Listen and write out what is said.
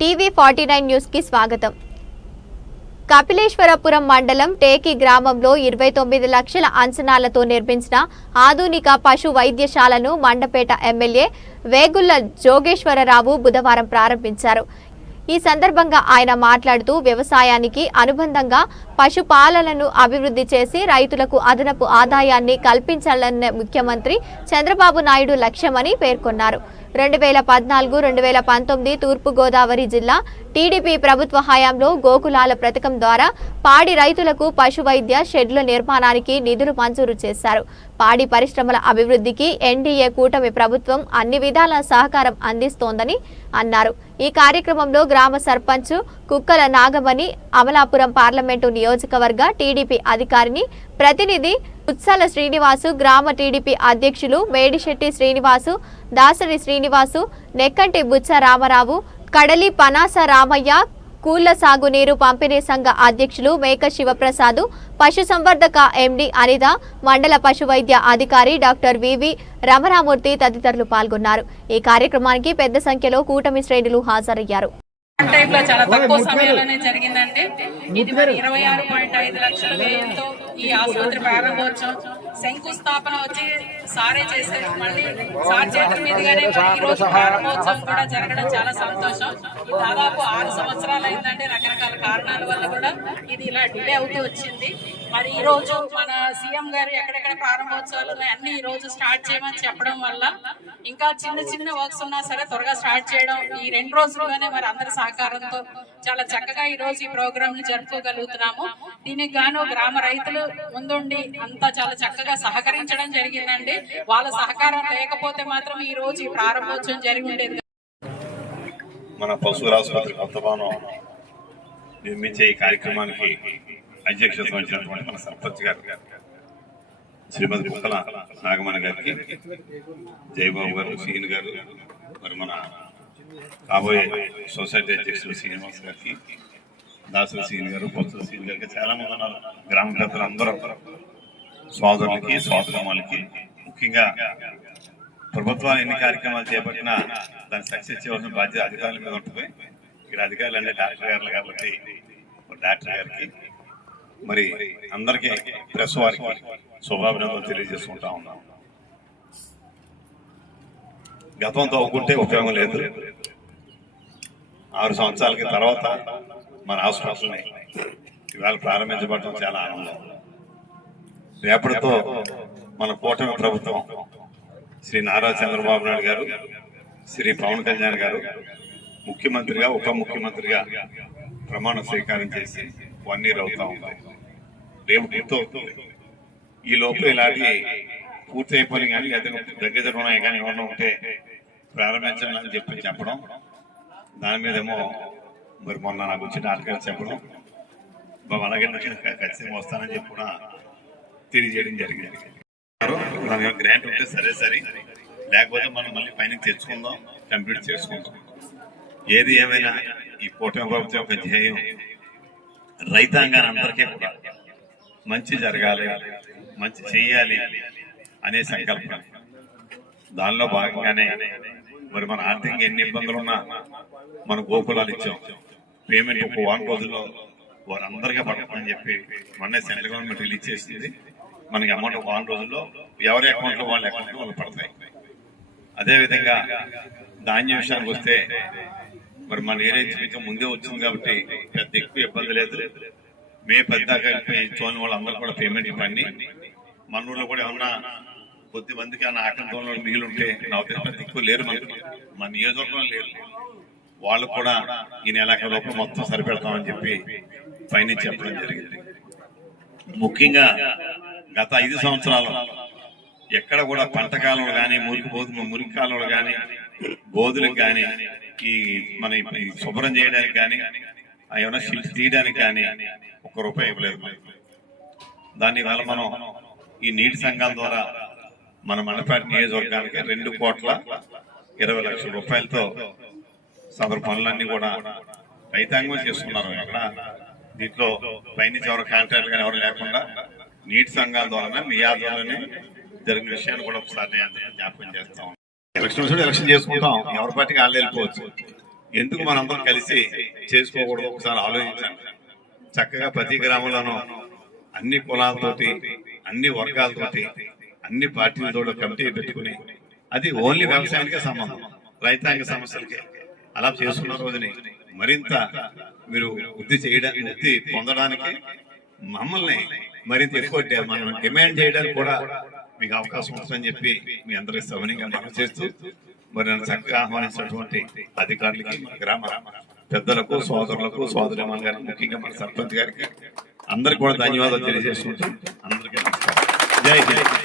టీవీ49 news కి స్వాగతం. కపిలేశ్వరపురం మండలం టేకి గ్రామంలో 29 లక్షల అంచనాలతో నిర్మించిన ఆధునిక పశు వైద్యశాలను మండపేట ఎమ్మెల్యే వేగుళ్ల జోగేశ్వరరావు బుధవారం ప్రారంభించారు. ఈ సందర్భంగా ఆయన మాట్లాడుతూ వ్యవసాయానికి అనుబంధంగా పశుపాలనను అభివృద్ధి చేసి రైతులకు అదనపు ఆదాయాన్ని కల్పించాలన్న ముఖ్యమంత్రి చంద్రబాబు నాయుడు లక్ష్యమని పేర్కొన్నారు. 2014-2019 తూర్పు గోదావరి జిల్లా టీడీపీ ప్రభుత్వ హయాంలో గోకులాల పథకం ద్వారా పాడి రైతులకు పశు వైద్య షెడ్ల నిర్మాణానికి నిధులు మంజూరు చేశారు. పాడి పరిశ్రమల అభివృద్ధికి ఎన్డీఏ కూటమి ప్రభుత్వం అన్ని విధాల సహకారం అందిస్తోందని అన్నారు. ఈ కార్యక్రమంలో గ్రామ సర్పంచ్ కుక్కల నాగమణి, అమలాపురం పార్లమెంటు నియోజకవర్గ టీడీపీ అధికారిని ప్రతినిధి ఉత్సల శ్రీనివాసు, గ్రామ టీడీపీ అధ్యక్షులు మేడిశెట్టి శ్రీనివాసు, దాసరి శ్రీనివాసు, నెక్కంటి బుచ్చ రామారావు, కడలి పనాస రామయ్య, కూళ్ల సాగునీరు పంపిణీ సంఘ అధ్యక్షులు మేక శివప్రసాద్, పశుసంవర్ధక ఎండి అనిత, మండల పశు వైద్య అధికారి డాక్టర్ వివి రమణమూర్తి తదితరులు పాల్గొన్నారు. ఈ కార్యక్రమానికి పెద్ద సంఖ్యలో కూటమి శ్రేణులు హాజరయ్యారు. చాలా తక్కువ సమయంలోనే జరిగిందండి. ఇది 26.5 లక్షల వ్యయంతో ఈ ఆసుపత్రి ప్రారంభోత్సవం, శంకుస్థాపన వచ్చి సారే చేశారు. మళ్ళీ సార్ చేతుల మీదుగానే ఈ రోజు ప్రారంభోత్సవం కూడా జరగడం చాలా సంతోషం. దాదాపు 6 సంవత్సరాలు అయిందండి. రకరకాల కారణాల వల్ల కూడా ఇది ఇలా డిలే అవుతూ వచ్చింది. మరి ఈ రోజు మన సీఎం గారు ఎక్కడెక్కడ ప్రారంభోత్సవాలు అన్ని ఈ రోజు స్టార్ట్ చేయమని చెప్పడం వల్ల ఇంకా చిన్న చిన్న వర్క్స్ ఉన్నా సరే త్వరగా స్టార్ట్ చేయడం, ఈ 2 రోజుల్లోనే మరి అందరి సహకారంతో చాలా చక్కగా ఈ రోజు ఈ ప్రోగ్రామ్ ని జరుపుకోగలుగుతున్నాము. దీనికి గాను గ్రామ రైతులు ముందుండి అంతా చాలా చక్కగా సహకరించడం జరిగిందండి. వాళ్ళ సహకారం లేకపోతే మాత్రం ఈ రోజు ఈ ప్రారంభోత్సవం జరిగి ఉండేది. మన పశువుల ఆసుపత్రి కొత్త భవనం నిర్మించే ఈ కార్యక్రమానికి అధ్యక్షత వహించినటువంటి మన సర్పంచ్ గారు శ్రీమతి కుక్కల నాగమణి గారికి, జయబాబు గారు, సీన్ గారు, మరి మన కాబోయే సొసైటీ అధ్యక్షులు శ్రీనివాస్ గారికి, దాసరి సీన్ గారు, పొత్తుల సీన్ గారికి, చాలా మంది ఉన్నారు. గ్రామ పెద్దలు అందరూ సోదరులకి, సోదరమ్మలకి, ముఖ్యంగా ప్రభుత్వాలు ఎన్ని కార్యక్రమాలు చేపట్టినా దాన్ని సక్సెస్ చేయవలసిన బాధ్యత అధికారుల మీద ఉంటుంది. ఇక్కడ అధికారులు అంటే డాక్టర్ గారు కాబట్టి డాక్టర్ గారికి, మరి అందరికీ ప్రెస్ వారికి శుభాభినందనలు తెలియజేసుకుంటా ఉన్నాం. గతంతో ఒప్పుకుంటే ఉపయోగం లేదు. 6 సంవత్సరాలకి తర్వాత మన హాస్పిటల్ని ఇవాళ ప్రారంభించబడటం చాలా ఆనందం. రేపటితో మన కూటమి ప్రభుత్వం శ్రీ నారా చంద్రబాబు నాయుడు గారు, శ్రీ పవన్ కళ్యాణ్ గారు ముఖ్యమంత్రిగా, ఉప ముఖ్యమంత్రిగా ప్రమాణ స్వీకారం చేసి 1 year అవుతా ఉంది. రేపు పూర్తవుతుంది. ఈ లోపల ఇలాంటి పూర్తి అయిపోయి కానీ లేదా దగ్గర ఉన్నాయి కానీ ఏమన్నా ఉంటే ప్రారంభించండి అని చెప్పడం, దాని మీదేమో మరి మొన్న నాకు వచ్చి డాక్టర్ గారు చెప్పడం, అలాగే ఖచ్చితంగా వస్తానని చెప్పి కూడా తెలియజేయడం జరిగింది. దాని గ్రాంట్ ఉంటే సరే, లేకపోతే మనం మళ్ళీ పైన తెచ్చుకుందాం, కంప్లీట్ చేసుకుందాం. ఏది ఏమైనా ఈ కూటమి ప్రభుత్వం యొక్క ధ్యేయం రైతాంగాన్ని అందరికీ కూడా మంచి జరగాలి, మంచి చెయ్యాలి అనే సంకల్పం. దానిలో భాగంగానే మరి మన ఆర్థికంగా ఎన్ని ఇబ్బందులు ఉన్నా మన గోకులాలు ఇచ్చాం. పేమెంట్ ఒక 1 రోజుల్లో వారందరికీ పడుతుందని చెప్పి మొన్నే సెంట్రల్ గవర్నమెంట్ రిలీజ్ చేసింది. మనకి అమౌంట్ 1 రోజుల్లో ఎవరి అకౌంట్లో వాళ్ళ అకౌంట్లో వాళ్ళు పడతాయి. అదేవిధంగా ధాన్యం విషయానికి వస్తే మరి మన ఏరియా ముందే వచ్చింది కాబట్టి పెద్ద ఎక్కువ ఇబ్బంది లేదు. మే 10 దాకా చూడని వాళ్ళందరూ కూడా పేమెంట్ ఇవ్వండి. మన ఊళ్ళో కూడా ఏమన్నా కొద్ది మందికి ఆ ఆకంతో మిగిలి ఉంటే నాకు పెద్ద ఎక్కువ లేరు, మన నియోజకవర్గంలో లేరు. వాళ్ళు కూడా ఈ నెలాఖరు లోపల మొత్తం సరిపెడతామని చెప్పి పైనుంచి చెప్పడం జరిగింది. ముఖ్యంగా గత 5 సంవత్సరాలు ఎక్కడ కూడా పంట కాలంలో కానీ, మురికి కాలంలో కానీ, బోధులకు కానీ, ఈ మన శుభ్రం చేయడానికి కానీ, ఏమైనా షిల్స్ తీయడానికి కానీ ₹1 ఇవ్వలేదు. దాని వల్ల మనం ఈ నీటి సంఘాల ద్వారా మన మండపేట నియోజకవర్గానికి ₹2,20,00,000తో సదరు పనులన్నీ కూడా రైతాంగం చేసుకున్నారు. అక్కడ దీంట్లో పైనుంచి ఎవరు కాంట్రాక్టర్ కానీ ఎవరు లేకుండా నీటి సంఘాల ద్వారా మీ ఆధ్వర్యంలోనే జరిగిన విషయాన్ని కూడా ఒకసారి జ్ఞాపకం చేస్తాం. ఎలక్షన్ చేసుకుంటాం, ఎవరి పార్టీకి వాళ్ళు వెళ్ళిపోవచ్చు. ఎందుకు మనందరం కలిసి చేసుకోకూడదు ఒకసారి ఆలోచించండి. చక్కగా ప్రతి గ్రామంలోనూ అన్ని కులాలతోటి, అన్ని వర్గాలతోటి, అన్ని పార్టీలతో కమిటీ పెట్టుకుని అది ఓన్లీ వ్యవసాయానికే సంబంధం, రైతాంగ సమస్యలకే అలా చేసుకున్న రోజుని మరింత మీరు వృద్ధి పొందడానికి మమ్మల్ని మరింత ఎక్కువ మనం డిమాండ్ చేయడానికి కూడా మీకు అవకాశం ఉంటుందని చెప్పి మీ అందరికీ సవనీయంగా మనం చేస్తూ మరి నన్ను చక్కగా ఆహ్వానించినటువంటి అధికారులకి, గ్రామ పెద్దలకు, సోదరులకు, సోదరిమణుల గారికి, ముఖ్యంగా మన సర్పంచ్ గారికి అందరికి కూడా ధన్యవాదాలు తెలియజేసుకుంటూ అందరికీ నమస్కారం. జై హింద్.